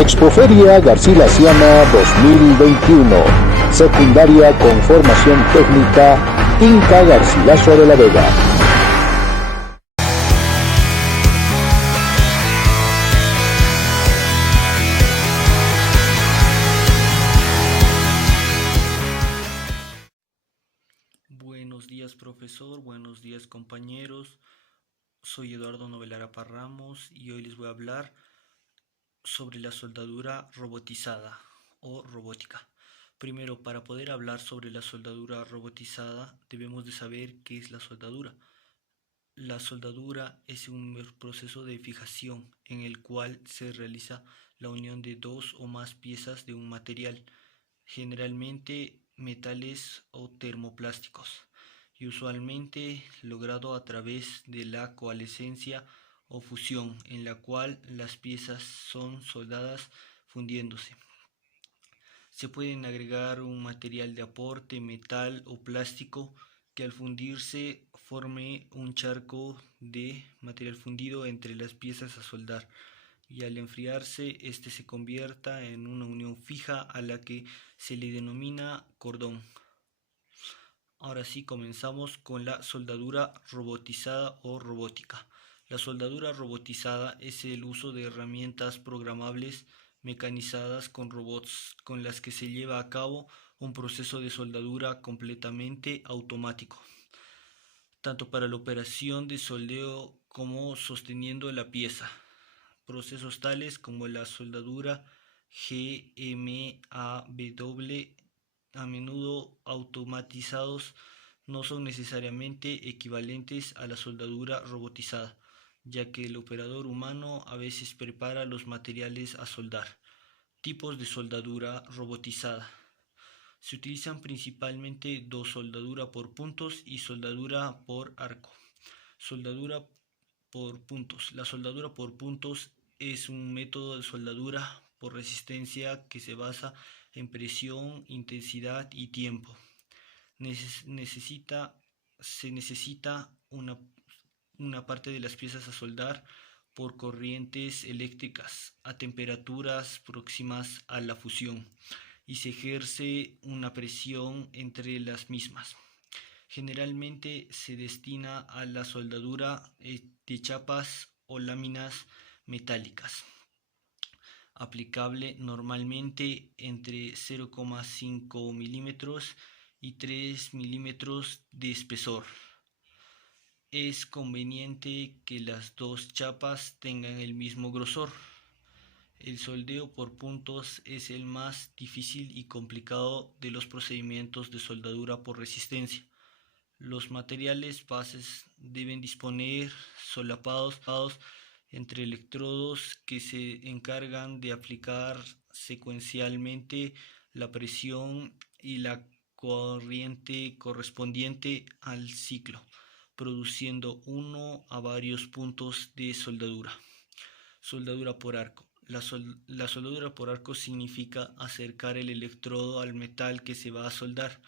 Expoferia García Siana 2021. Secundaria con formación técnica Inca Garcilaso de la Vega. Buenos días, profesor, buenos días, compañeros. Soy Eduardo Novelara Parramos y hoy les voy a hablar sobre la soldadura robotizada o robótica. Primero, para poder hablar sobre la soldadura robotizada, debemos de saber qué es la soldadura. La soldadura es un proceso de fijación en el cual se realiza la unión de dos o más piezas de un material, generalmente metales o termoplásticos, y usualmente logrado a través de la coalescencia o fusión, en la cual las piezas son soldadas fundiéndose. Se pueden agregar un material de aporte, metal o plástico, que al fundirse forme un charco de material fundido entre las piezas a soldar, y al enfriarse este se convierta en una unión fija a la que se le denomina cordón. Ahora sí, comenzamos con la soldadura robotizada o robótica. La soldadura robotizada es el uso de herramientas programables mecanizadas con robots, con las que se lleva a cabo un proceso de soldadura completamente automático, tanto para la operación de soldeo como sosteniendo la pieza. Procesos tales como la soldadura GMAW, a menudo automatizados, no son necesariamente equivalentes a la soldadura robotizada, ya que el operador humano a veces prepara los materiales a soldar. Tipos de soldadura robotizada. Se utilizan principalmente dos: soldadura por puntos y soldadura por arco. Soldadura por puntos. La soldadura por puntos es un método de soldadura por resistencia que se basa en presión, intensidad y tiempo. Se necesita una parte de las piezas a soldar por corrientes eléctricas a temperaturas próximas a la fusión, y se ejerce una presión entre las mismas. Generalmente se destina a la soldadura de chapas o láminas metálicas, aplicable normalmente entre 0,5 milímetros y 3 milímetros de espesor. Es conveniente que las dos chapas tengan el mismo grosor. El soldeo por puntos es el más difícil y complicado de los procedimientos de soldadura por resistencia. Los materiales bases deben disponer solapados entre electrodos que se encargan de aplicar secuencialmente la presión y la corriente correspondiente al ciclo, produciendo uno a varios puntos de soldadura. Soldadura por arco. La soldadura por arco significa acercar el electrodo al metal que se va a soldar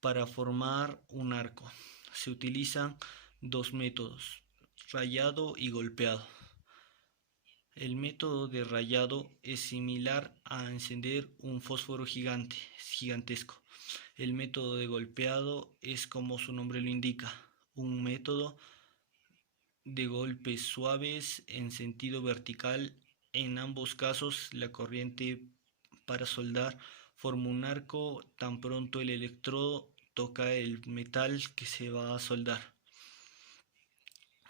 para formar un arco. Se utilizan dos métodos: rayado y golpeado. El método de rayado es similar a encender un fósforo gigantesco. El método de golpeado es, como su nombre lo indica, un método de golpes suaves en sentido vertical. En ambos casos, la corriente para soldar forma un arco tan pronto el electrodo toca el metal que se va a soldar.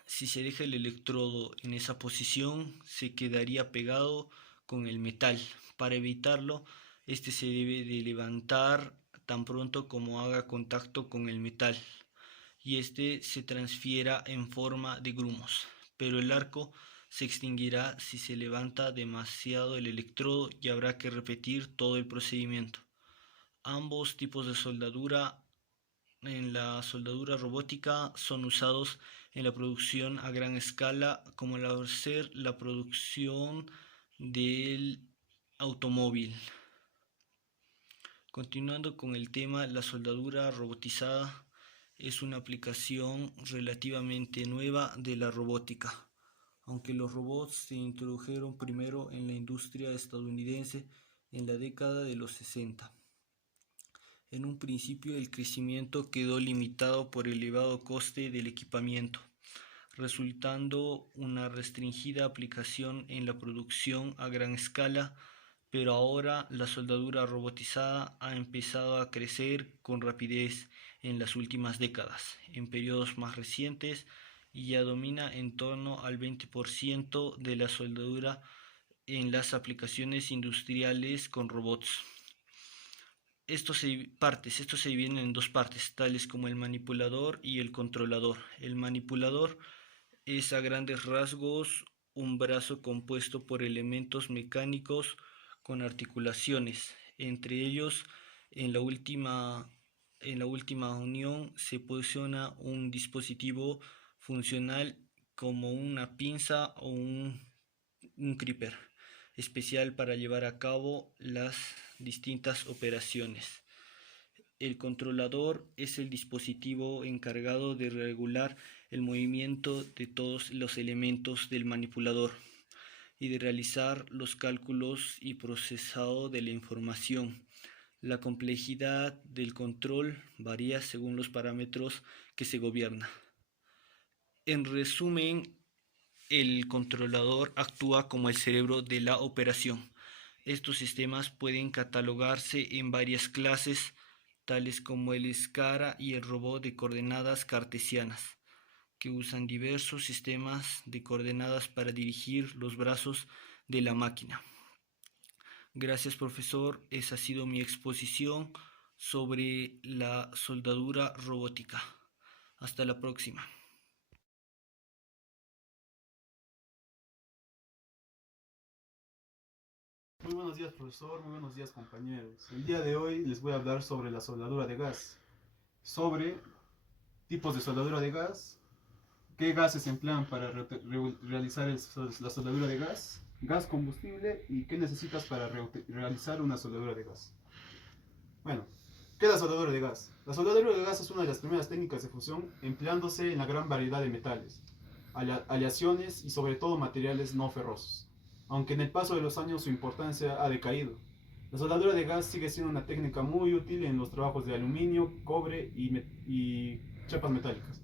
Si se deja el electrodo en esa posición, se quedaría pegado con el metal. Para evitarlo, este se debe de levantar tan pronto como haga contacto con el metal, y este se transfiera en forma de grumos, pero el arco se extinguirá si se levanta demasiado el electrodo y habrá que repetir todo el procedimiento. Ambos tipos de soldadura en la soldadura robótica son usados en la producción a gran escala, como al ser la producción del automóvil. Continuando con el tema, la soldadura robotizada es una aplicación relativamente nueva de la robótica, aunque los robots se introdujeron primero en la industria estadounidense en la década de los 60. En un principio el crecimiento quedó limitado por el elevado coste del equipamiento, resultando una restringida aplicación en la producción a gran escala, pero ahora la soldadura robotizada ha empezado a crecer con rapidez en las últimas décadas, en periodos más recientes, y ya domina en torno al 20% de la soldadura en las aplicaciones industriales con robots. Estos se dividen en dos partes, tales como el manipulador y el controlador. El manipulador es a grandes rasgos un brazo compuesto por elementos mecánicos con articulaciones. Entre ellos, en la última unión se posiciona un dispositivo funcional como una pinza o un creeper especial para llevar a cabo las distintas operaciones. El controlador es el dispositivo encargado de regular el movimiento de todos los elementos del manipulador y de realizar los cálculos y procesado de la información. La complejidad del control varía según los parámetros que se gobierna. En resumen, el controlador actúa como el cerebro de la operación. Estos sistemas pueden catalogarse en varias clases, tales como el SCARA y el robot de coordenadas cartesianas, que usan diversos sistemas de coordenadas para dirigir los brazos de la máquina. Gracias, profesor. Esa ha sido mi exposición sobre la soldadura robótica. Hasta la próxima. Muy buenos días, profesor, muy buenos días, compañeros. El día de hoy les voy a hablar sobre la soldadura de gas, sobre tipos de soldadura de gas, qué gases se emplean para realizar la soldadura de gas, gas combustible y qué necesitas para realizar una soldadura de gas. Bueno, ¿qué es la soldadura de gas? La soldadura de gas es una de las primeras técnicas de fusión empleándose en la gran variedad de metales, aleaciones y sobre todo materiales no ferrosos, aunque en el paso de los años su importancia ha decaído. La soldadura de gas sigue siendo una técnica muy útil en los trabajos de aluminio, cobre y chapas metálicas.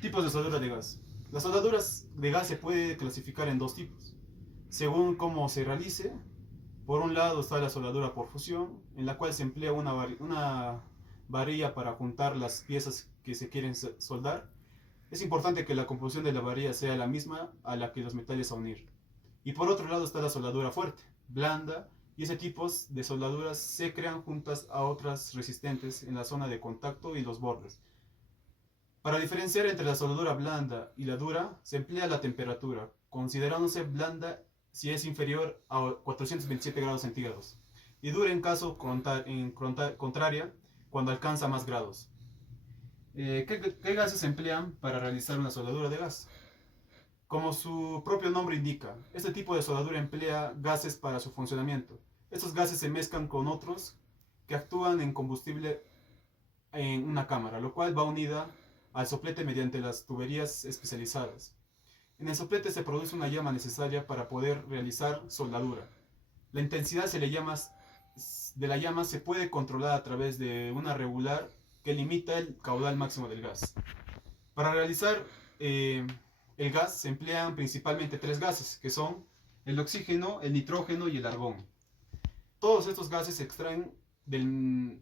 Tipos de soldadura de gas. Las soldaduras de gas se puede clasificar en dos tipos, según cómo se realice. Por un lado está la soldadura por fusión, en la cual se emplea una varilla para juntar las piezas que se quieren soldar. Es importante que la composición de la varilla sea la misma a la que los metales a unir. Y por otro lado está la soldadura fuerte, blanda, y ese tipo de soldaduras se crean juntas a otras resistentes en la zona de contacto y los bordes. Para diferenciar entre la soldadura blanda y la dura, se emplea la temperatura, considerándose blanda si es inferior a 427 grados centígrados, y dura en caso contraria cuando alcanza más grados. ¿Qué gases se emplean para realizar una soldadura de gas? Como su propio nombre indica, este tipo de soldadura emplea gases para su funcionamiento. Estos gases se mezclan con otros que actúan en combustible en una cámara, lo cual va unida al soplete mediante las tuberías especializadas. En el soplete se produce una llama necesaria para poder realizar soldadura. La intensidad de la llama se puede controlar a través de una regular que limita el caudal máximo del gas. Para realizar el gas se emplean principalmente tres gases, que son el oxígeno, el nitrógeno y el argón. Todos estos gases se extraen del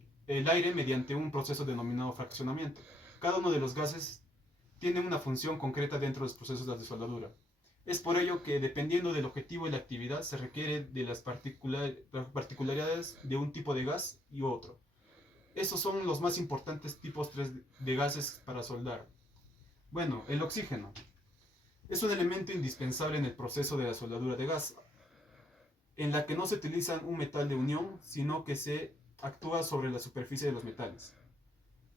aire mediante un proceso denominado fraccionamiento. Cada uno de los gases tiene una función concreta dentro de los procesos de soldadura. Es por ello que, dependiendo del objetivo y la actividad, se requiere de las particularidades de un tipo de gas y otro. Estos son los más importantes tipos 3 de gases para soldar. Bueno, el oxígeno es un elemento indispensable en el proceso de la soldadura de gas, en la que no se utiliza un metal de unión, sino que se actúa sobre la superficie de los metales.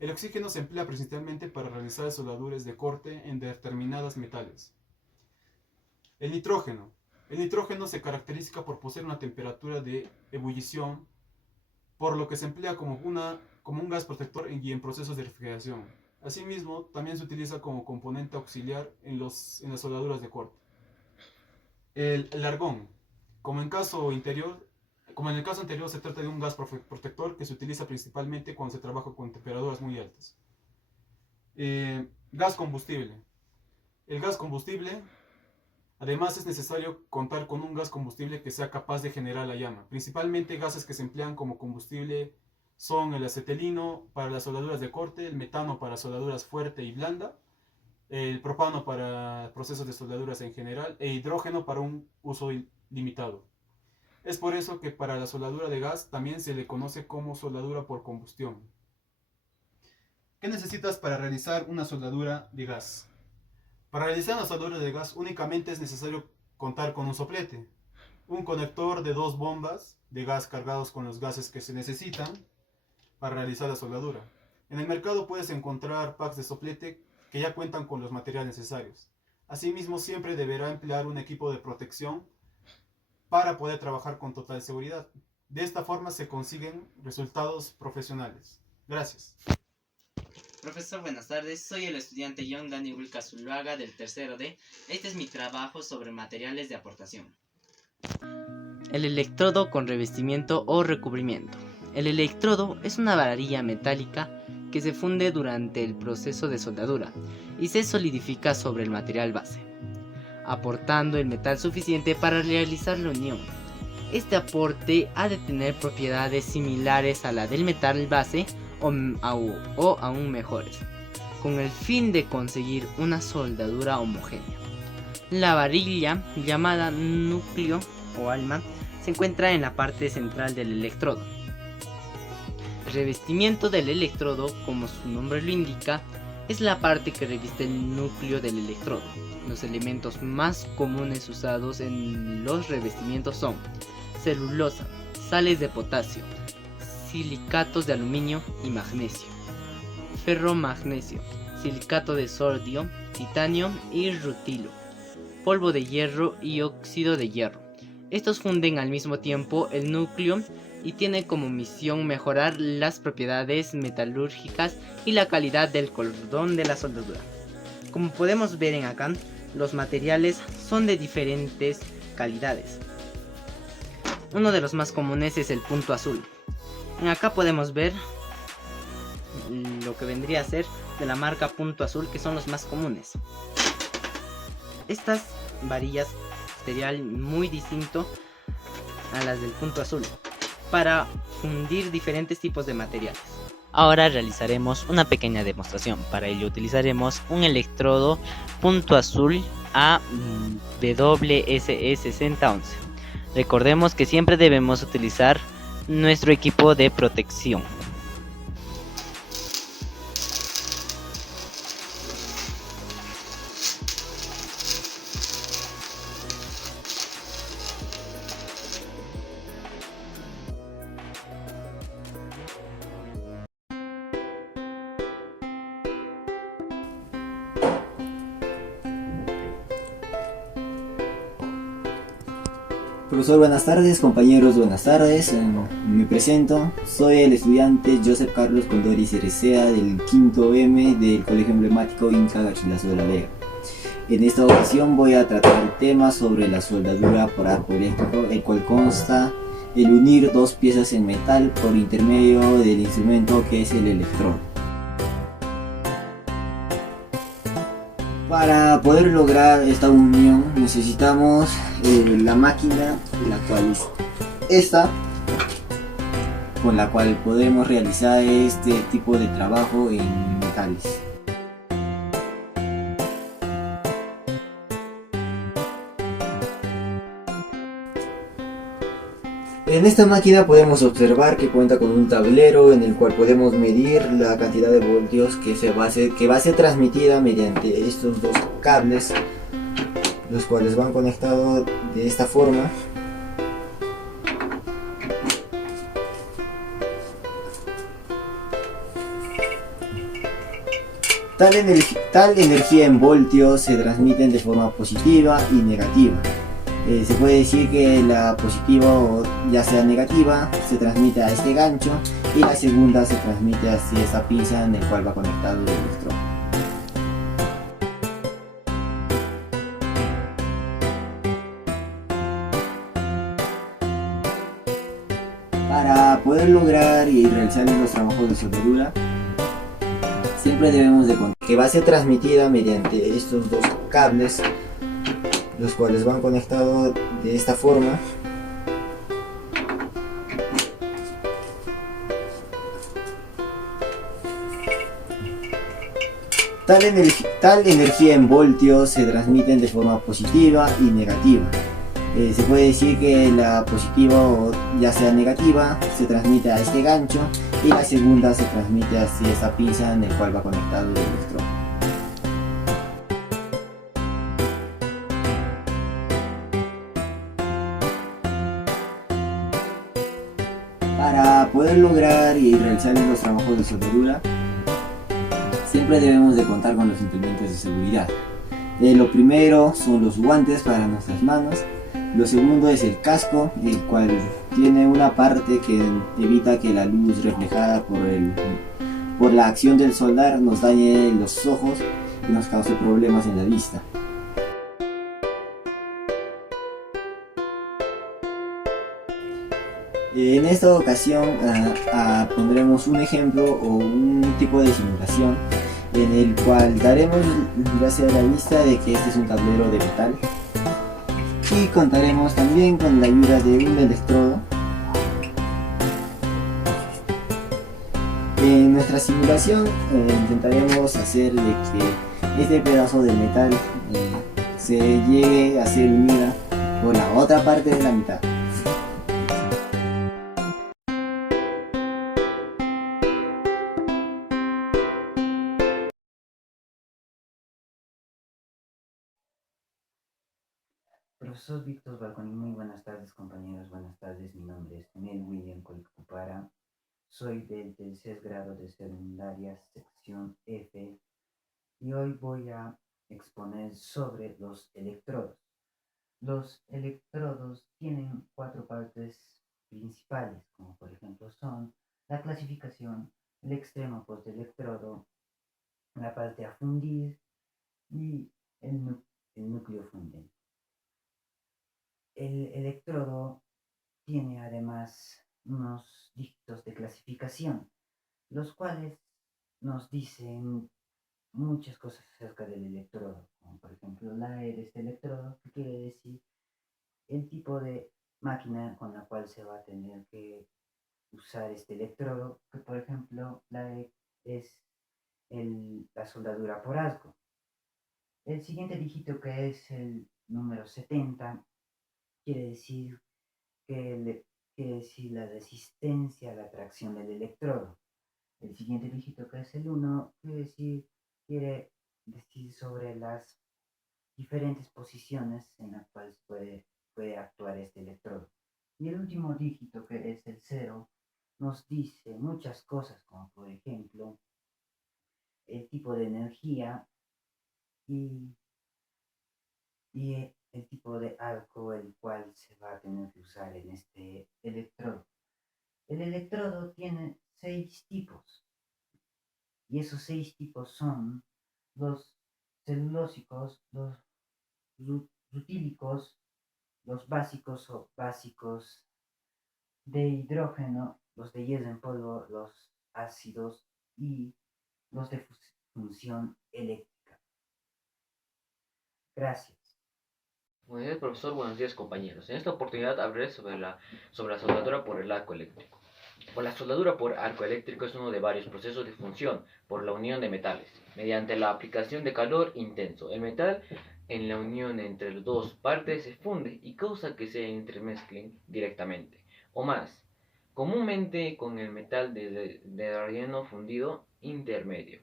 El oxígeno se emplea principalmente para realizar soldaduras de corte en determinados metales. El nitrógeno. El nitrógeno se caracteriza por poseer una temperatura de ebullición, por lo que se emplea como un gas protector y en procesos de refrigeración. Asimismo, también se utiliza como componente auxiliar en las soldaduras de corte. El argón, como en el caso anterior, se trata de un gas protector que se utiliza principalmente cuando se trabaja con temperaturas muy altas. Gas combustible. El gas combustible, además es necesario contar con un gas combustible que sea capaz de generar la llama. Principalmente gases que se emplean como combustible son el acetileno para las soldaduras de corte, el metano para soldaduras fuerte y blanda, el propano para procesos de soldaduras en general e hidrógeno para un uso limitado. Es por eso que para la soldadura de gas también se le conoce como soldadura por combustión. ¿Qué necesitas para realizar una soldadura de gas? Para realizar una soldadura de gas únicamente es necesario contar con un soplete, un conector de 2 bombas de gas cargados con los gases que se necesitan para realizar la soldadura. En el mercado puedes encontrar packs de soplete que ya cuentan con los materiales necesarios. Asimismo, siempre deberá emplear un equipo de protección para poder trabajar con total seguridad. De esta forma se consiguen resultados profesionales. Gracias. Profesor, buenas tardes. Soy el estudiante John Dani Wilka Zuluaga del tercero D. Este es mi trabajo sobre materiales de aportación. El electrodo con revestimiento o recubrimiento. El electrodo es una varilla metálica que se funde durante el proceso de soldadura y se solidifica sobre el material base, aportando el metal suficiente para realizar la unión. Este aporte ha de tener propiedades similares a la del metal base o aún mejores, con el fin de conseguir una soldadura homogénea. La varilla, llamada núcleo o alma, se encuentra en la parte central del electrodo. El revestimiento del electrodo, como su nombre lo indica, es la parte que reviste el núcleo del electrodo. Los elementos más comunes usados en los revestimientos son celulosa, sales de potasio, silicatos de aluminio y magnesio, ferromagnesio, silicato de sodio, titanio y rutilo, polvo de hierro y óxido de hierro. Estos funden al mismo tiempo el núcleo y tiene como misión mejorar las propiedades metalúrgicas y la calidad del cordón de la soldadura. Como podemos ver en acá, los materiales son de diferentes calidades. Uno de los más comunes es el punto azul. En acá podemos ver lo que vendría a ser de la marca Punto Azul, que son los más comunes. Estas varillas material muy distinto a las del Punto Azul para fundir diferentes tipos de materiales. Ahora realizaremos una pequeña demostración. Para ello utilizaremos un electrodo Punto Azul AWSE6011. Recordemos que siempre debemos utilizar nuestro equipo de protección. Profesor, buenas tardes, compañeros, buenas tardes. Me presento, soy el estudiante Joseph Carlos Condori Cerecea del quinto M del Colegio Emblemático Inca Garcilaso de la Vega. En esta ocasión voy a tratar el tema sobre la soldadura por arco eléctrico, el cual consta el unir dos piezas en metal por intermedio del instrumento que es el electrodo. Para poder lograr esta unión necesitamos la máquina, la cual es esta, con la cual podemos realizar este tipo de trabajo en metales. En esta máquina podemos observar que cuenta con un tablero en el cual podemos medir la cantidad de voltios que va a ser transmitida mediante estos dos cables, los cuales van conectados de esta forma. Tal energía en voltios se transmiten de forma positiva y negativa. Se puede decir que la positiva, o ya sea negativa, se transmite a este gancho y la segunda se transmite hacia esa pinza en el cual va conectado el electrodo. poder lograr y realizar los trabajos de soldadura, siempre debemos de contar que va a ser transmitida mediante estos dos cables, los cuales van conectados de esta forma. Tal energía en voltios se transmiten de forma positiva y negativa. Se puede decir que la positiva o ya sea negativa se transmite a este gancho y la segunda se transmite hacia esa pinza en el cual va conectado el electrodo. Para poder lograr y realizar los trabajos de soldadura, siempre debemos de contar con los implementos de seguridad. Lo primero son los guantes para nuestras manos. Lo segundo es el casco, el cual tiene una parte que evita que la luz reflejada por la acción del soldar nos dañe los ojos y nos cause problemas en la vista. En esta ocasión pondremos un ejemplo o un tipo de simulación en el cual daremos gracias a la vista de que este es un tablero de metal y contaremos también con la ayuda de un electrodo. En nuestra simulación intentaremos hacer de que este pedazo de metal se llegue a ser unida por la otra parte de la mitad. Profesor Víctor Balconi, muy buenas tardes compañeros, buenas tardes, mi nombre es Nel William Colcupara, soy del tercer grado de secundaria sección F y hoy voy a exponer sobre los electrodos. Los electrodos tienen 4 partes principales, como por ejemplo son la clasificación, el extremo postelectrodo, la parte a fundir y el núcleo fundente. El electrodo tiene además unos dígitos de clasificación, los cuales nos dicen muchas cosas acerca del electrodo, como por ejemplo la E de este electrodo, que quiere decir el tipo de máquina con la cual se va a tener que usar este electrodo, que por ejemplo la E es la soldadura por ASCO. El siguiente dígito, que es el número 70, quiere decir la resistencia a la tracción del electrodo. El siguiente dígito, que es el 1, quiere decir sobre las diferentes posiciones en las cuales puede actuar este electrodo. Y el último dígito, que es el 0, nos dice muchas cosas, como por ejemplo el tipo de energía y el tipo de arco el cual se va a tener que usar en este electrodo. El electrodo tiene 6 tipos y esos 6 tipos son los celulósicos, los rutílicos, los básicos o básicos de hidrógeno, los de hierro en polvo, los ácidos y los de función eléctrica. Gracias. Buenos días, profesor. Buenos días, compañeros. En esta oportunidad hablaré sobre la soldadura por el arco eléctrico. La soldadura por arco eléctrico es uno de varios procesos de función por la unión de metales. Mediante la aplicación de calor intenso, el metal en la unión entre las dos partes se funde y causa que se entremezclen directamente, o más, comúnmente con el metal de relleno fundido intermedio.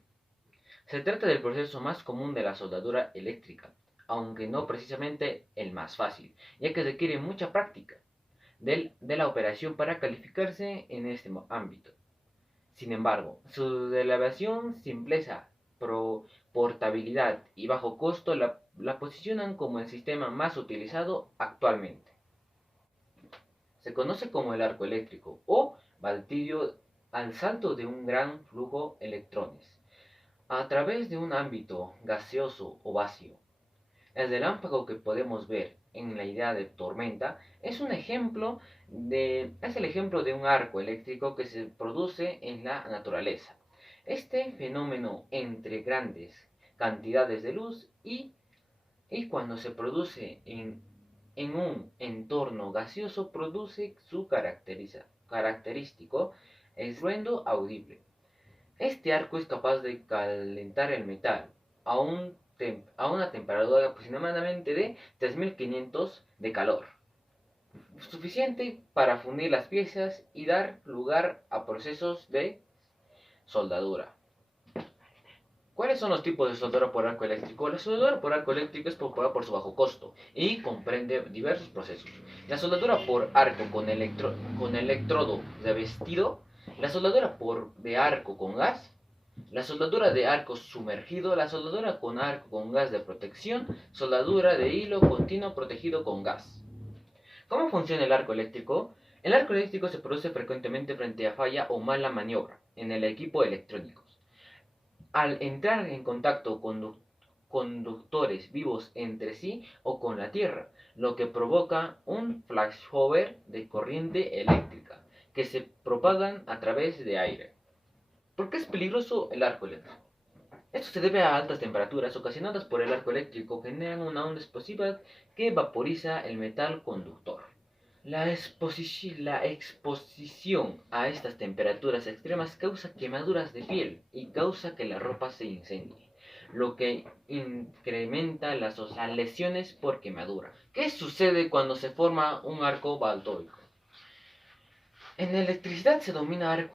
Se trata del proceso más común de la soldadura eléctrica, aunque no precisamente el más fácil, ya que requiere mucha práctica de la operación para calificarse en este ámbito. Sin embargo, su elevación, simpleza, portabilidad y bajo costo la posicionan como el sistema más utilizado actualmente. Se conoce como el arco eléctrico o martillo al salto de un gran flujo de electrones a través de un ámbito gaseoso o vacío. El relámpago que podemos ver en la idea de tormenta es el ejemplo de un arco eléctrico que se produce en la naturaleza. Este fenómeno entre grandes cantidades de luz y cuando se produce en un entorno gaseoso produce su característico estruendo audible. Este arco es capaz de calentar el metal a una temperatura aproximadamente de 3500 de calor, suficiente para fundir las piezas y dar lugar a procesos de soldadura. ¿Cuáles son los tipos de soldadura por arco eléctrico? La soldadura por arco eléctrico es popular por su bajo costo y comprende diversos procesos. La soldadura por arco con electrodo revestido, la soldadura de arco con gas, la soldadura de arco sumergido, la soldadura con arco con gas de protección, soldadura de hilo continuo protegido con gas. ¿Cómo funciona el arco eléctrico? El arco eléctrico se produce frecuentemente frente a falla o mala maniobra en el equipo electrónico. Al entrar en contacto con conductores vivos entre sí o con la Tierra, lo que provoca un flashover de corriente eléctrica que se propagan a través de aire. ¿Por qué es peligroso el arco eléctrico? Esto se debe a altas temperaturas ocasionadas por el arco eléctrico que generan una onda explosiva que vaporiza el metal conductor. La exposición a estas temperaturas extremas causa quemaduras de piel y causa que la ropa se incendie, lo que incrementa las lesiones por quemadura. ¿Qué sucede cuando se forma un arco voltaico? En electricidad se denomina arco